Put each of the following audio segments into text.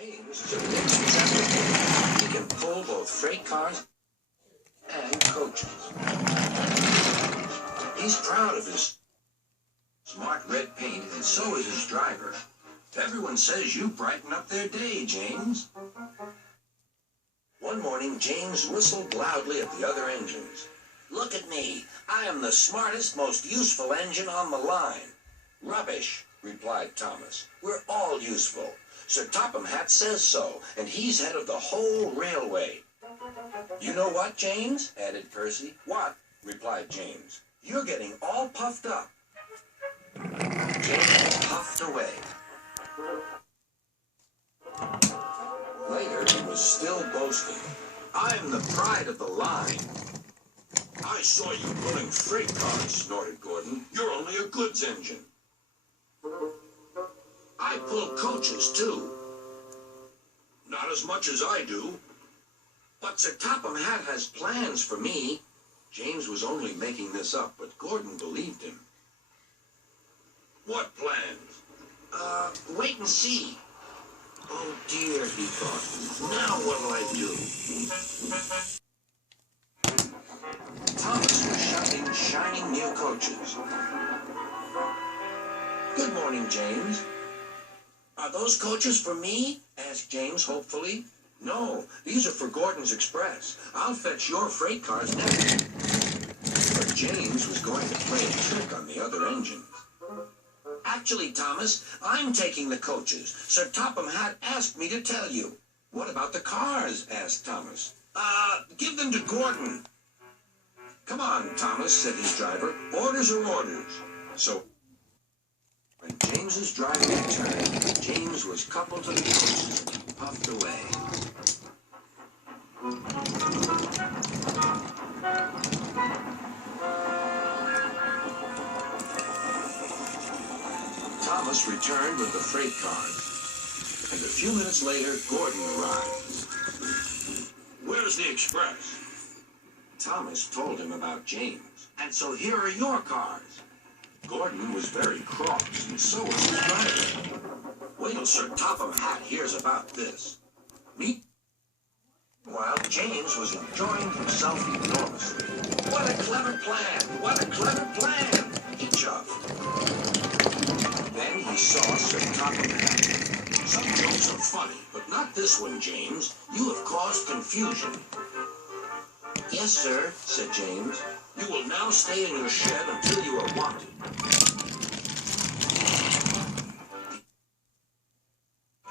James is a mixed. He can pull both freight cars and coaches. He's proud of his smart red paint, and so is his driver. Everyone says you brighten up their day, James. One morning, James whistled loudly at the other engines. Look at me. I am the smartest, most useful engine on the line. Rubbish, replied Thomas. We're all useful. Sir Topham Hatt says so, and he's head of the whole railway. You know what, James? Added Percy. What? Replied James. You're getting all puffed up. James puffed away. Later, he was still boasting. I'm the pride of the line. I saw you pulling freight cars, snorted Gordon. You're only a goods engine. I pull coaches, too. Not as much as I do. But Sir Topham Hatt has plans for me. James was only making this up, but Gordon believed him. What plans? Wait and see. Oh dear, he thought. Now what'll I do? Thomas was shunting shining new coaches. Good morning, James. Are those coaches for me? Asked James hopefully. No, these are for Gordon's Express. I'll fetch your freight cars next. But James was going to play a trick on the other engines. Actually, Thomas, I'm taking the coaches. Sir Topham Hatt asked me to tell you. What about the cars? Asked Thomas. Give them to Gordon. Come on, Thomas, said his driver. Orders are orders. So, when James's driver returned, James was coupled to the coaches and he puffed away. Thomas returned with the freight cars, and a few minutes later, Gordon arrived. Where's the express? Thomas told him about James, and so here are your cars. Gordon was very cross, and so was his driver. Wait till Sir Topham Hatt hears about this. Meanwhile, James was enjoying himself enormously. What a clever plan! What a clever plan! He chuffed. Then he saw Sir Topham Hatt. Some jokes are funny, but not this one, James. You have caused confusion. Yes, sir, said James. You will now stay in your shed until you are wanted.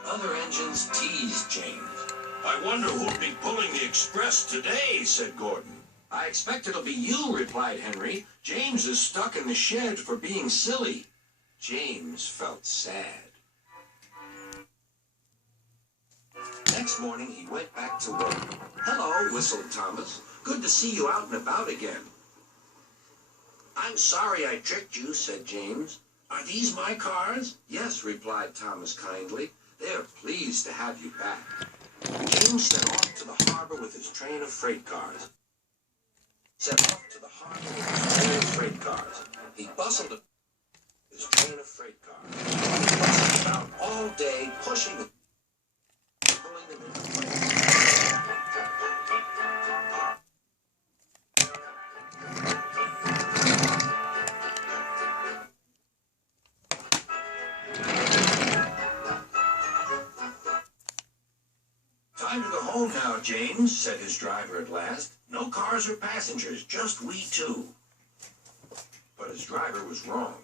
Other engines teased James. I wonder who'll be pulling the express today, said Gordon. I expect it'll be you, replied Henry. James is stuck in the shed for being silly. James felt sad. Next morning, he went back to work. Hello, whistled Thomas. Good to see you out and about again. I'm sorry I tricked you, said James. Are these my cars? Yes, replied Thomas kindly. They're pleased to have you back. James set off to the harbor with his train of freight cars. He bustled his train of freight cars. He bustled about all day, pushing and pulling them into place. Time to go home now, James, said his driver at last. No cars or passengers, just we two. But his driver was wrong.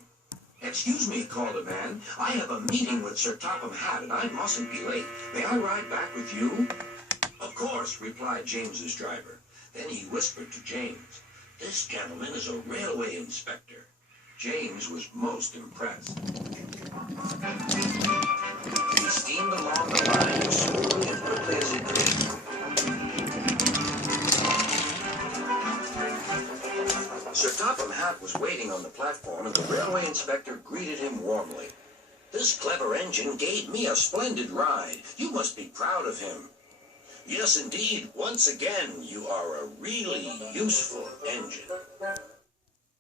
Excuse me, called a man. I have a meeting with Sir Topham Hatt, and I mustn't be late. May I ride back with you? Of course, replied James's driver. Then he whispered to James, this gentleman is a railway inspector. James was most impressed. He steamed along the line as smoothly and quickly as he could. Sir Topham Hatt was waiting on the platform, and the railway inspector greeted him warmly. This clever engine gave me a splendid ride. You must be proud of him. Yes, indeed. Once again, you are a really useful engine.